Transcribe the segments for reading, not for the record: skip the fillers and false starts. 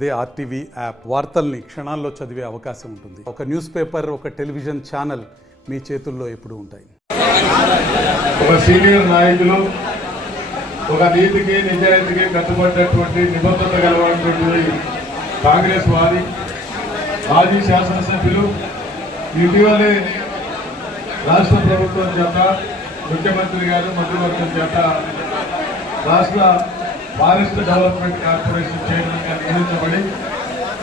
అదే RTV app వార్తల్ని క్షణాల్లో చదివే అవకాశం ఉంటుంది. ఒక న్యూస్ పేపర్, ఒక టెలివిజన్ ఛానల్ మీ చేతుల్లో ఎప్పుడూ ఉంటాయి. ఒక సీనియర్ నాయకులు, ఒక నీతికి నిజాయితీకి కట్టుబడినటువంటి నిబద్ధత కలవాల్సినటువంటి కాంగ్రెస్ వారి మాజీ శాసనసభ్యులు ఇటీవలే రాష్ట్ర ప్రభుత్వం చేత, ముఖ్యమంత్రి గారు మంత్రివర్గం చేత రాష్ట్ర ఫారెస్ట్ డెవలప్మెంట్ కార్పొరేషన్ చైర్మన్గా నియమించబడి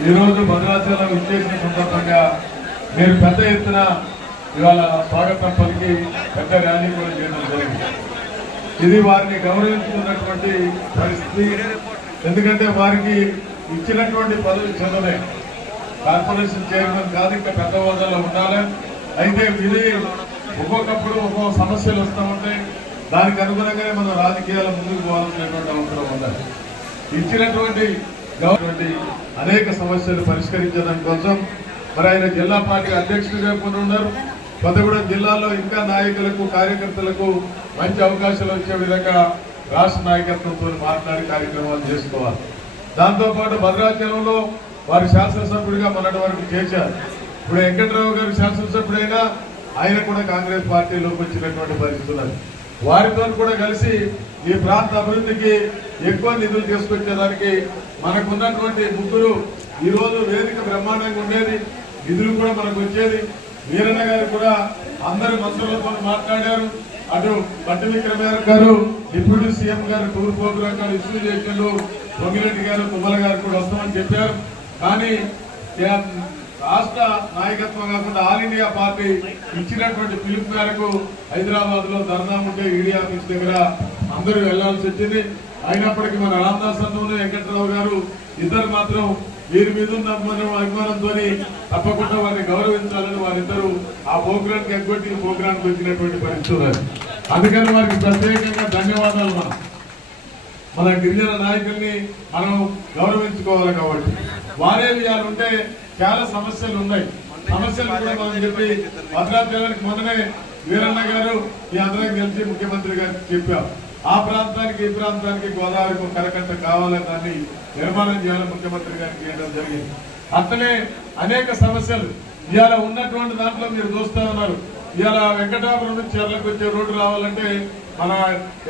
ఈరోజు భద్రాచలం విచ్చేసిన సందర్భంగా మీరు పెద్ద ఎత్తున ఇవాళ స్వాగతం పలికి పెద్ద ర్యాలీ కూడా చేయడం జరిగింది. ఇది వారిని గౌరవించుకున్నటువంటి పరిస్థితి. ఎందుకంటే వారికి ఇచ్చినటువంటి పదవి చిన్నదే, కార్పొరేషన్ చైర్మన్ కాదు, ఇంకా పెద్ద హోదాలో ఉండాలి. అయితే ఇది ఒక్కొక్కప్పుడు ఒక్కొక్క సమస్యలు వస్తూ ఉంటాయి. దానికి అనుగుణంగానే మనం రాజకీయాల ముందుకు పోవాల్సినటువంటి అవసరం ఉండాలి. ఇచ్చినటువంటి గవర్నమెంట్ అనేక సమస్యలు పరిష్కరించడం కోసం మరి ఆయన జిల్లా పార్టీ అధ్యక్షుడిగా కూడా ఉన్నారు. కొత్తగూడెం జిల్లాలో ఇంకా నాయకులకు, కార్యకర్తలకు మంచి అవకాశాలు వచ్చే విధంగా రాష్ట్ర నాయకత్వంతో మాట్లాడి కార్యక్రమాలు చేసుకోవాలి. దాంతోపాటు భద్రాచలంలో వారి శాసనసభ్యుడిగా మొన్నటి వరకు చేశారు. ఇప్పుడు వెంకట్రావు గారు శాసనసభ్యుడైనా ఆయన కూడా కాంగ్రెస్ పార్టీలోకి వచ్చినటువంటి పరిస్థితులు. వారితో కూడా కలిసి ఈ ప్రాంత అభివృద్ధికి ఎక్కువ నిధులు తీసుకొచ్చేదానికి మనకున్నటువంటి ముగ్గురు ఈరోజు వేదిక బ్రహ్మాండంగా ఉండేది, నిధులు కూడా మనకు వచ్చేది. వీరన్న గారు కూడా అందరు మంత్రులతో మాట్లాడారు. అటు పట్టి విక్రమార్క గారు, డిప్యూటీ సీఎం గారు టూర్ ప్రోగ్రాం గారు ఇష్యూ చేసిండు, పొంగిరెడ్డి గారు, తుమ్మల గారు కూడా వస్తామని చెప్పారు. కానీ రాష్ట్ర నాయకత్వం కాకుండా ఆల్ ఇండియా పార్టీ ఇచ్చినటువంటి పిలుపు మేరకు హైదరాబాద్ లో ధర్నా ఉంటే ఈడీ ఆఫీస్ దగ్గర అందరూ వెళ్లాల్సి వచ్చింది. అయినప్పటికీ మన రామదాస్ అన్నూరు, వెంకట్రావు గారు ఇద్దరు మాత్రం వీరి మీద ఉన్న అభిమానంతో తప్పకుండా వారిని గౌరవించాలని వారిద్దరూ ఆ ప్రోగ్రాంకి ఎగ్గొట్టి ప్రోగ్రాంకి వచ్చినటువంటి పరిస్థితులు. అందుకని వారికి ప్రత్యేకంగా ధన్యవాదాలు. మన గిరిజన నాయకుల్ని మనం గౌరవించుకోవాలి. కాబట్టి వారే ఉంటే చాలా సమస్యలు ఉన్నాయి. సమస్యలు కూడా మనం చెప్పి భద్రాచలానికి మొన్ననే వీరన్న గారు ఈ అందరం కలిసి ముఖ్యమంత్రి గారికి చెప్పారు. ఆ ప్రాంతానికి ఈ ప్రాంతానికి గోదావరికి ఒక కరకట్ట కావాలని దాన్ని నిర్మాణం చేయాలని ముఖ్యమంత్రి గారికి చేయడం జరిగింది. అట్లనే అనేక సమస్యలు ఇవాళ ఉన్నటువంటి దాంట్లో మీరు చూస్తా ఉన్నారు. ఇవాళ వెంకటాపురం నుంచి చెర్లకు వచ్చే రోడ్డు రావాలంటే మన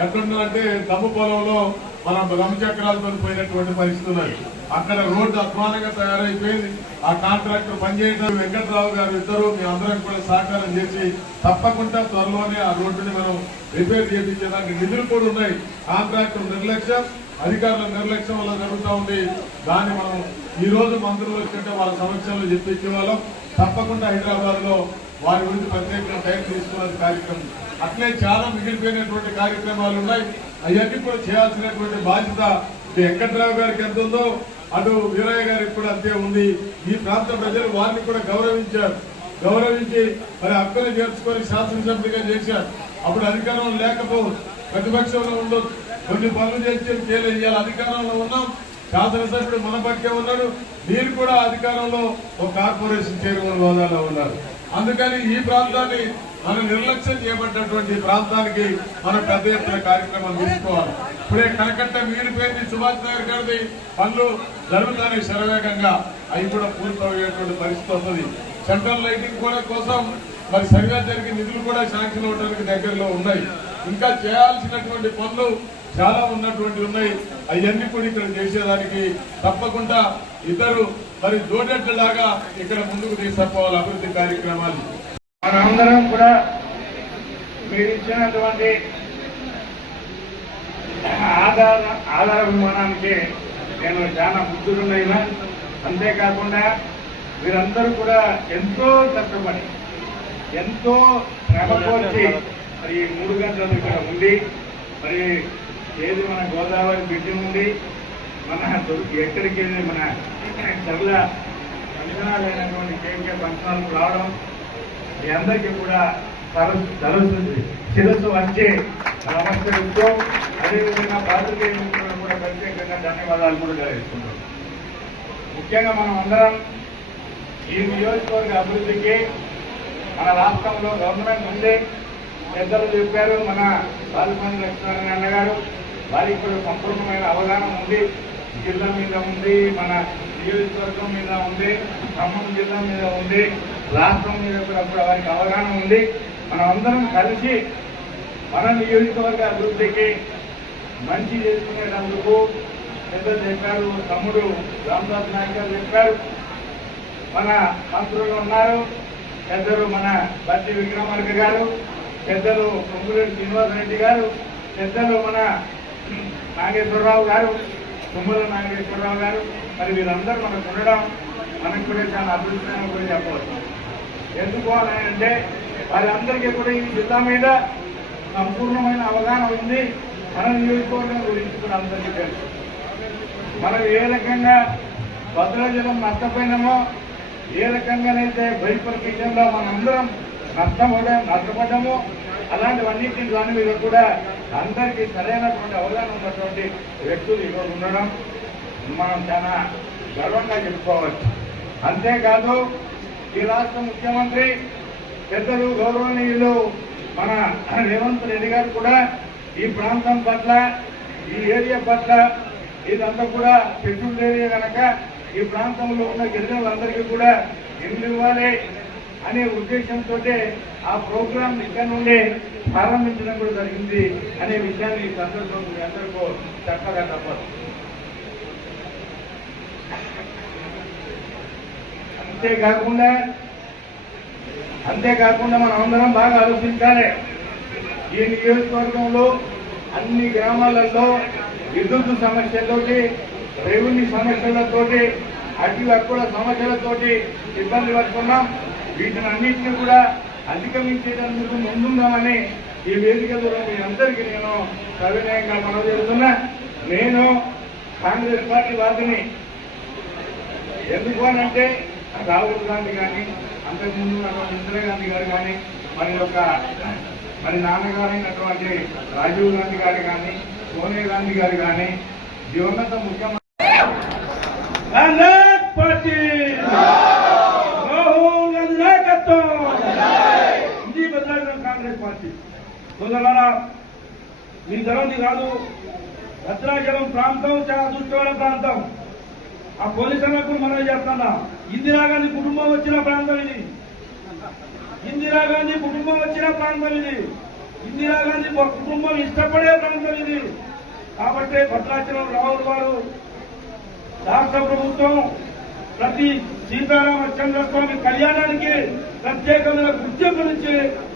ఎట్లుందంటే దమ్ము పొలంలో మనం రమచక్రాలతో పోయినటువంటి పరిస్థితులు. అక్కడ రోడ్డు అధ్వానంగా తయారైపోయింది. ఆ కాంట్రాక్టర్ పనిచేయడం వెంకట్రావు గారు ఇద్దరు మీ అందరం కూడా సహకారం చేసి తప్పకుండా త్వరలోనే ఆ రోడ్డుని మనం రిపేర్ చేయించడానికి నిధులు కూడా ఉన్నాయి. కాంట్రాక్టర్ నిర్లక్ష్యం, అధికారుల నిర్లక్ష్యం వల్ల జరుగుతూ ఉంది. దాన్ని మనం ఈ రోజు మంత్రులు వచ్చింటే వాళ్ళ సమస్యలు చెప్పించే వాళ్ళం. తప్పకుండా హైదరాబాద్ లో వారి గురించి ప్రత్యేకంగా టైం తీసుకునే కార్యక్రమం. అట్లే చాలా మిగిలిపోయినటువంటి కార్యక్రమాలు ఉన్నాయి. అవన్నీ కూడా చేయాల్సినటువంటి బాధ్యత వెంకట్రావు గారికి ఎంత ఉందో అటు వీరయ్య గారికి కూడా అంతే ఉంది. ఈ ప్రాంత ప్రజలు వారిని కూడా గౌరవించారు. గౌరవించి మరి హక్కులు చేర్చుకొని శాసనసభ్యుడిగా చేశారు. అప్పుడు అధికారంలో లేకపోవచ్చు, ప్రతిపక్షంలో ఉండొచ్చు, కొన్ని పనులు చేసి చేయాలి. అధికారంలో ఉన్నాం, శాసనసభ్యుడు మన పక్కే ఉన్నాడు. మీరు కూడా అధికారంలో ఒక కార్పొరేషన్ చైర్మన్ హోదాలో ఉన్నారు. అందుకని ఈ ప్రాంతాన్ని మనం నిర్లక్ష్యం చేయబడ్డటువంటి ప్రాంతానికి మనం పెద్ద ఎత్తున కార్యక్రమాలు తీసుకోవాలి. ఇప్పుడే కనకట్ట మిగిలిపోయింది, సుభాష్ నగర్ గారిది పనులు జరుగుతాయి శరవేగంగా. అవి కూడా పూర్తయ్యేటువంటి పరిస్థితి వస్తుంది. సెంట్రల్ లైటింగ్ కూడా కోసం మరి సరిగా జరిగే నిధులు కూడా శాంక్షన్ అవడానికి దగ్గరలో ఉన్నాయి. ఇంకా చేయాల్సినటువంటి పనులు చాలా ఉన్నటువంటి ఉన్నాయి. అవన్నీ కూడా ఇక్కడ చేసేదానికి తప్పకుండా ఇద్దరు మరి జోడెట్లాగా ఇక్కడ ముందుకు తీసుకుపోవాలి అభివృద్ధి కార్యక్రమాలు. మనందరం కూడా మీరు ఇచ్చినటువంటి ఆధార విమానానికి నేను చాలా ముగ్గురున్నైనా. అంతేకాకుండా వీరందరూ కూడా ఎంతో కష్టపడి, ఎంతో శ్రమకోర్చి మరి 3 గంటలు ఇక్కడ ఉండి మరి ఏది మన గోదావరి బిడ్డ నుండి మన ఎక్కడికి మన చర్ల అంచనాలైనటువంటి కేంద్ర ఫంక్షన్లకు రావడం మీ అందరికీ కూడా శిరస్సు వచ్చి నమస్కరిస్తూ అదేవిధంగా పాత్రికేయ మిత్రులను కూడా ప్రత్యేకంగా ధన్యవాదాలు కూడా తెలియజేస్తున్నాం. ముఖ్యంగా మనం అందరం ఈ నియోజకవర్గ అభివృద్ధికి మన రాష్ట్రంలో గవర్నమెంట్ ఉంది. పెద్దలు చెప్పారు, మన బాలపల్లి లక్ష్మీనారాయణ గారు వారికి కూడా సంపూర్ణమైన అవగాహన ఉంది. జిల్లా మీద ఉంది, మన నియోజకవర్గం మీద ఉంది, ఖమ్మం జిల్లా మీద ఉంది, రాష్ట్రం మీద కూడా వారికి అవగాహన ఉంది. మనం అందరం కలిసి మన నియోజకవర్గ అభివృద్ధికి మంచి చేసుకునేటందుకు పెద్దలు చెప్పారు, తమ్ముడు రామదాస్ నాయక్ గారు చెప్పారు, మన మంత్రులు ఉన్నారు, పెద్దలు మన బట్టి విక్రమార్క గారు, పెద్దలు పొంగులేటి శ్రీనివాసరెడ్డి గారు, పెద్దలు మన నాగేశ్వరరావు గారు, తుమ్మల నాగేశ్వరరావు గారు. మరి వీళ్ళందరూ మనకు ఉండడం మనకు కూడా చాలా అదృష్టంగా కూడా చెప్పవచ్చు. ఎందుకు అని అంటే వాళ్ళందరికీ కూడా ఈ జిల్లా మీద సంపూర్ణమైన అవగాహన ఉంది. మన నియోజకవర్గం గురించి కూడా అందరికీ తెలుసు. మనం ఏ రకంగా భద్రాచలం నష్టపోయినామో, ఏ రకంగానైతే బైపర్ విషయంలో మనందరం నష్టపడ్డామో, అలాంటివన్నింటి దాని మీద కూడా అందరికీ సరైనటువంటి అవగాహన ఉన్నటువంటి వ్యక్తులు ఈరోజు ఉండడం మనం చాలా గర్వంగా చెప్పుకోవచ్చు. అంతేకాదు ఈ రాష్ట్ర ముఖ్యమంత్రి పెద్దలు గౌరవనీయులు మన రేవంత్ రెడ్డి గారు కూడా ఈ ప్రాంతం పట్ల, ఈ ఏరియా పట్ల, ఇదంతా కూడా షెడ్యూల్డ్ ఏరియా కనుక ఈ ప్రాంతంలో ఉన్న గిరిజనులందరికీ కూడా ఇల్లు ఇవ్వాలి అనే ఉద్దేశంతో ఆ ప్రోగ్రాం ఇక్కడ నుండి ప్రారంభించడం కూడా జరిగింది అనే విషయాన్ని ఈ సందర్భంలో మీ అందరికీ చెప్పగా తప్పదు. అంతేకాకుండా మనం అందరం బాగా ఆలోచించాలి. ఈ నియోజకవర్గంలో అన్ని గ్రామాలలో విద్యుత్ సమస్యలతోటి, రెవెన్యూ సమస్యలతోటి, అటు హక్కుల సమస్యలతోటి ఇబ్బంది పడుతున్నాం. వీటిని అన్నింటినీ కూడా అధిగమించేటందుకు ముందుందామని ఈ వేదిక ద్వారా మీ అందరికీ నేను సవినయంగా మనవి చేస్తున్నా. నేను కాంగ్రెస్ పార్టీ వాదిని. ఎందుకు అనంటే రాహుల్ గాంధీ కానీ, అంతకుముందు ఇందిరాగాంధీ గారు కానీ, మరి నాన్నగారైనటువంటి రాజీవ్ గాంధీ గారు కానీ, సోనియా గాంధీ గారు కానీ, దివంగత ముఖ్యమంత్రి పార్టీ రాహుల్ గాంధీ నాయకత్వం, ఇది భద్రాచలం కాంగ్రెస్ పార్టీ. సోదరులారా, మీ ధరంది కాదు, భద్రాచలం ప్రాంతం చాలా అదృష్టమైన ప్రాంతం. ఆ పోలీసులకు మనం చేస్తున్నా, ఇందిరాగాంధీ కుటుంబం వచ్చిన ప్రాంతం ఇది, ఇందిరాగాంధీ కుటుంబం వచ్చిన ప్రాంతం ఇది, ఇందిరాగాంధీ కుటుంబం ఇష్టపడే ప్రాంతం ఇది. కాబట్టి భద్రాచలం రాహుల్ గారు రాష్ట్ర ప్రభుత్వం ప్రతి సీతారామచంద్రస్వామి కళ్యాణానికి ప్రత్యేకమైన గుర్తింపు నుంచి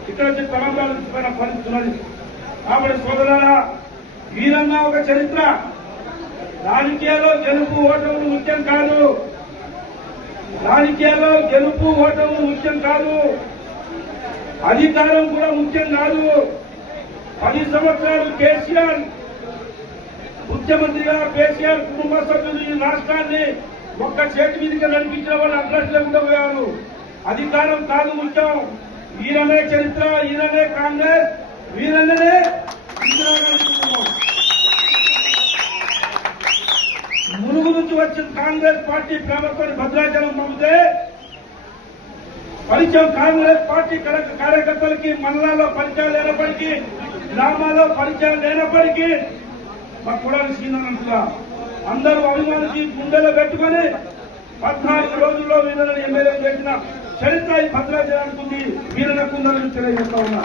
ఇక్కడ వచ్చి తెలంగాణ పరిస్థితున్నది. కాబట్టి సోదరులారా, వీరన్నా ఒక చరిత్ర. రాజకీయాల్లో గెలుపు ఓటములు ముఖ్యం కాదు, రాజకీయాల్లో గెలుపు ఓటములు ముఖ్యం కాదు, అధికారం కూడా ముఖ్యం కాదు. 10 సంవత్సరాలు కేసీఆర్ ముఖ్యమంత్రిగా, కేసీఆర్ కుటుంబ సభ్యులు ఈ రాష్ట్రాన్ని ఒక్క చేతి మీదుగా నడిపించిన వాళ్ళు అడ్రస్ లేకుండా పోయారు. అధికారం కాదు ముఖ్యం. ఈయననే చరిత్ర, ఈయననే కాంగ్రెస్, వీరన్ననే ఇందిరాగాంధీ కుటుంబం. మునుగు నుంచి వచ్చిన కాంగ్రెస్ పార్టీ ప్రేమతో భద్రాచలం పంపితే పరిచయం కాంగ్రెస్ పార్టీ కార్యకర్తలకి మండలాల్లో పరిచయం లేనప్పటికీ, గ్రామాల్లో పరిచయం లేనప్పటికీ మాకు కూడా సీనంటుగా అందరూ అభిమానించి గుండెలో పెట్టుకుని 14 రోజుల్లో వీళ్ళని ఎమ్మెల్యే చేసిన చరిత్ర ఈ భద్రాచలానికి ఉంది. వీళ్ళకు ఉందని తెలియజేస్తా ఉన్నా.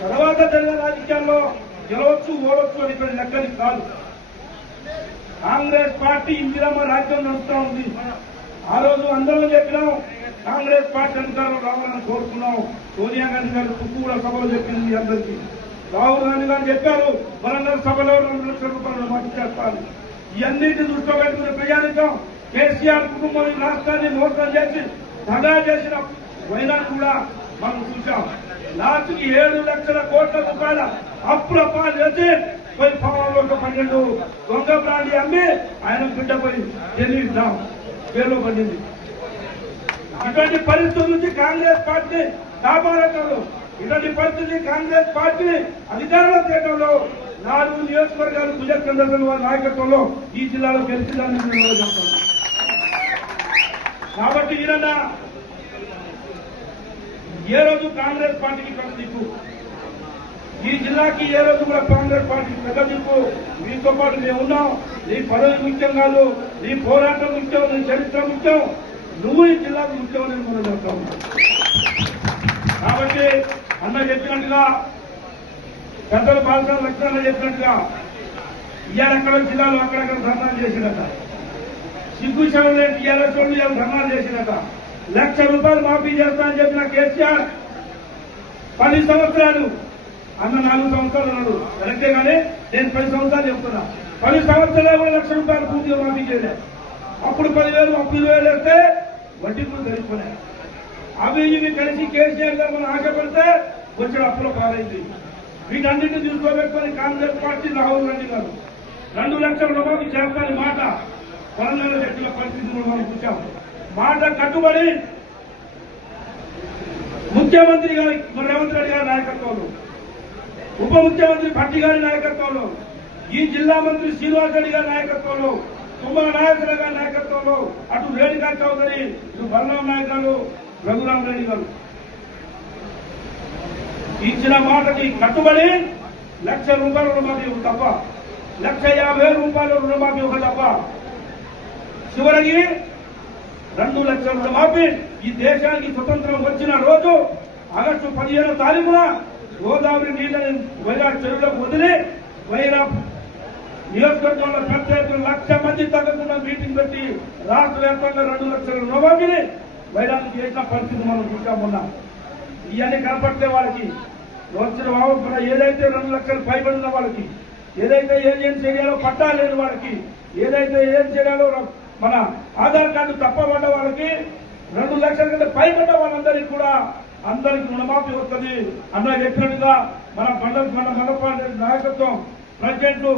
తర్వాత జరిగిన రాజకీయాల్లో గెలవచ్చు, ఓడవచ్చు అని ఇక్కడ లెక్కని కాదు. కాంగ్రెస్ పార్టీ ఇందిరమ్మ రాజ్యం నడుస్తూ ఉంది. ఆ రోజు అందరం చెప్పినాం, కాంగ్రెస్ పార్టీ అధికారం రావాలని కోరుకున్నాం. సోనియా గాంధీ గారు తుక్కుగూడ సభలో చెప్పింది అందరికీ. రాహుల్ గాంధీ గారు చెప్పారు, వరంగల్ సభలో 2 లక్షల రూపాయలు మాకు చేస్తారు. ఇవన్నింటినీ దృష్టిలో పెట్టుకునే ప్రజానికం కేసీఆర్ కుటుంబం ఈ రాష్ట్రాన్ని మోసం చేసి దగా చేసిన వైనాన్ని కూడా మనం చూసాం. లాస్ట్కి 7 లక్షల కోట్ల రూపాయల అప్పుల పాలు చేసి పోయి పవన్లో 12 దొంగ బ్రాండి అమ్మి ఆయన బిడ్డపోయి తెలియదాం పేర్లో పడింది. ఇటువంటి పరిస్థితుల నుంచి కాంగ్రెస్ పార్టీ కాపాడటంలో, ఇటువంటి పరిస్థితి కాంగ్రెస్ పార్టీ అధికారంలో చేయడంలో 4 నియోజకవర్గాలు సుజాత్ చంద్రశేఖర్ వారి నాయకత్వంలో ఈ జిల్లాలో గెలిచిందని చెప్తున్నారు. కాబట్టి ఈయన ఏ రోజు కాంగ్రెస్ పార్టీకి ఇక్కడ దిక్కు ఈ జిల్లాకి ఏ రోజు కూడా కాంగ్రెస్ పార్టీ పెద్ద దిక్కు మీతో పాటు మేము ఉన్నాం. నీ పదవి ముఖ్యం కాదు, నీ పోరాటం ముఖ్యం, నీ చరిత్ర ముఖ్యం, నువ్వు ఈ జిల్లాకు ముఖ్యం అని మనం చెప్తా ఉన్నాం. కాబట్టి అన్న చెప్పినట్టుగా, పెద్దలు బాలసాల లక్ష్మణ చెప్పినట్టుగా ఇవాళ ఎక్కడ జిల్లాలో అక్కడక్కడ ధర్నాలు చేసినట్ట, సిగ్గు శవలే టీఆర్ఎస్ వాళ్ళు ఇవాళ ధర్నాలు చేసినట్ట. ₹1,00,000 మాఫీ చేస్తానని చెప్పిన కేసీఆర్ 10 సంవత్సరాలు, అన్న 4 సంవత్సరాలు ఉన్నాడు కరెక్టే, కానీ నేను 10 సంవత్సరాలు చెప్తున్నా. 10 సంవత్సరాలు కూడా ₹1,00,000 పూర్తిగా మాఫీ చేయలేదు. అప్పుడు 10,000 అప్పుడు 20,000 వేస్తే వడ్డీ కూడా జరిగిపోయినాయి. అవి ఇవి కలిసి కేసీఆర్ గారు మనం ఆశపడితే వచ్చిన అప్పుల పాలైంది. వీటన్నిటిని చూసుకోబెట్టుకొని కాంగ్రెస్ పార్టీ రాహుల్ గాంధీ గారు 2 లక్షల రూపాయలు చేస్తారని మాట తెలంగాణ వ్యక్తుల పరిస్థితిని మనం చూసాం. మాట కట్టుబడి ముఖ్యమంత్రి గారి రేవంత్ రెడ్డి గారి నాయకత్వంలో, ఉప ముఖ్యమంత్రి భట్టి గారి నాయకత్వంలో, ఈ జిల్లా మంత్రి శ్రీనివాస్ రెడ్డి గారి నాయకత్వంలో, తుమ్మల నాయకుల గారి నాయకత్వంలో, అటు రేణుకా చౌదరి, ఇటు బలరాం నాయక్ గారు, రఘురాం రెడ్డి గారు ఇచ్చిన మాటకి కట్టుబడి ₹1,00,000 రుణమాఫీ తప్ప, ₹1,50,000 రుణమాఫీ ఒక తప్ప, చివరికి 2 లక్షల రుణమాఫీ. ఈ దేశానికి స్వతంత్రం వచ్చిన రోజు ఆగస్టు 15వ తారీఖున గోదావరి నీళ్ళని వైరా చెరువులకు వదిలి వైరా నియోజకవర్గంలో పెద్ద ఎత్తున 1,00,000 మంది తగ్గకుండా మీటింగ్ పెట్టి రాష్ట్ర వ్యాప్తంగా 2 లక్షల రుణమాఫీని వైరానికి చేసిన పరిస్థితి మనం చూసామన్నాం. ఇవన్నీ కనపడితే వాళ్ళకి వచ్చిన వాహన ఏదైతే 2 లక్షలు పైబడిన వాళ్ళకి, ఏదైతే ఏం చేయాలో పట్టా లేని వాళ్ళకి, ఏదైతే ఏం చేయాలో మన ఆధార్ కార్డు తప్పబడ్డ వాళ్ళకి, 2 లక్షల కంటే పైబడ్డ వాళ్ళందరికీ కూడా అందరికి రుణమాఫీ వస్తుంది అన్న చెప్పినట్టుగా మన మండపాటి నాయకత్వం, ప్రెసిడెంట్,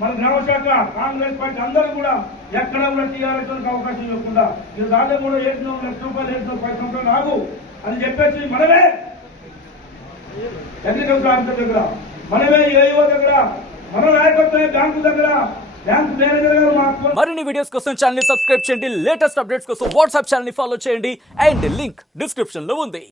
మన గ్రామశాఖ, కాంగ్రెస్ పార్టీ అందరూ కూడా ఎక్కడ కూడా టీఆర్ఎస్ అవకాశం ఇవ్వకుండా మీరు దాంట్లో కూడా ₹1,00,000 10 సంవత్సరాలు ఆగు అని చెప్పేసి మనమే అగ్రికల్చర్ ఆఫీసర్ దగ్గర, మనమే ఏఓ దగ్గర, మన నాయకత్వమే బ్యాంకు దగ్గర, బ్యాంకు మేనేజర్ గారు. మరిన్ని వీడియోస్ కోసం ఛానల్ ని సబ్స్క్రైబ్ చేయండి, లేటెస్ట్ అప్డేట్స్ కోసం వాట్సాప్ ఛానల్ ని ఫాలో చేయండి, అండ్ లింక్ డిస్క్రిప్షన్ లో ఉంది.